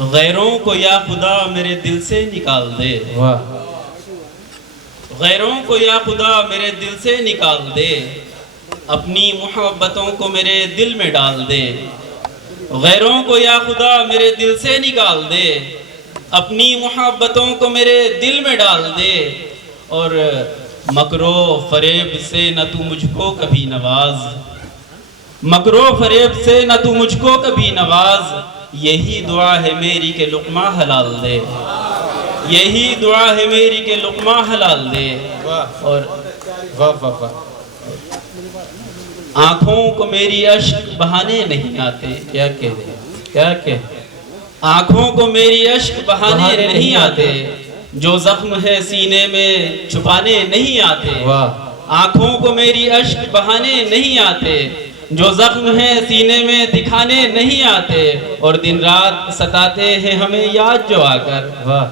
غیروں کو یا خدا میرے دل سے نکال دے، واہ، غیروں کو یا خدا میرے دل سے نکال دے، اپنی محبتوں کو میرے دل میں ڈال دے، غیروں کو یا خدا میرے دل سے نکال دے، اپنی محبتوں کو میرے دل میں ڈال دے، اور مکر و فریب سے نہ تو مجھ کو کبھی نواز، مکر و فریب سے نہ تو مجھ کو کبھی نواز، یہی دعا ہے میری کہ لقمہ حلال دے، یہی دعا ہے میری کہ لقمہ حلال دے۔ اور واہ واہ واہ، آنکھوں کو میری اشک بہانے نہیں آتے، کیا کہہ رہے، کیا کہہ، آنکھوں کو میری اشک بہانے نہیں آتے، جو زخم ہے سینے میں چھپانے نہیں آتے، واہ، آنکھوں کو میری اشک بہانے نہیں آتے، جو زخم ہے سینے میں دکھانے نہیں آتے، اور دن رات ستاتے ہیں ہمیں یاد جو آ کر، واہ،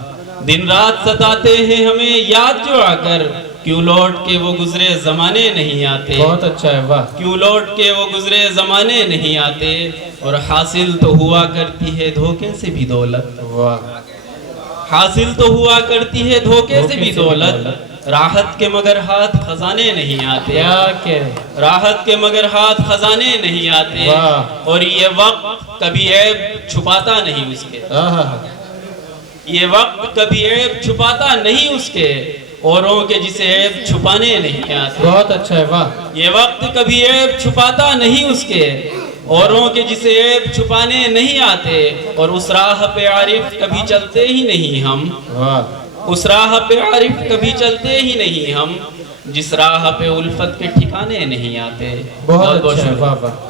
دن رات ستاتے ہیں ہمیں یاد جو آ کر، کیوں لوٹ کے وہ گزرے زمانے نہیں آتے، بہت اچھا ہے، واہ، کیوں لوٹ کے وہ گزرے زمانے نہیں آتے، اور حاصل تو ہوا کرتی ہے دھوکے سے بھی دولت، واہ، حاصل تو ہوا کرتی ہے دھوکے سے بھی دولت، راحت کے مگر ہاتھ خزانے نہیں آتے، کیا کہہ، راحت کے مگر ہاتھ خزانے نہیں آتے، واہ، اور یہ وقت کبھی عیب چھپاتا نہیں اس کے، آہا، یہ وقت کبھی عیب چھپاتا نہیں اس کے، اوروں کے جسے عیب چھپانے نہیں آتے، بہت اچھا ہے، واہ، یہ وقت کبھی عیب چھپاتا نہیں اس کے، اوروں کے جسے عیب چھپانے نہیں آتے، اور اس راہ پہ عارف کبھی چلتے ہی نہیں ہم، واہ، اس راہ پہ عارف کبھی چلتے ہی نہیں ہم، جس راہ پہ الفت کے ٹھکانے نہیں آتے۔ بہت اچھا ہے، شکریہ۔ واہ واہ۔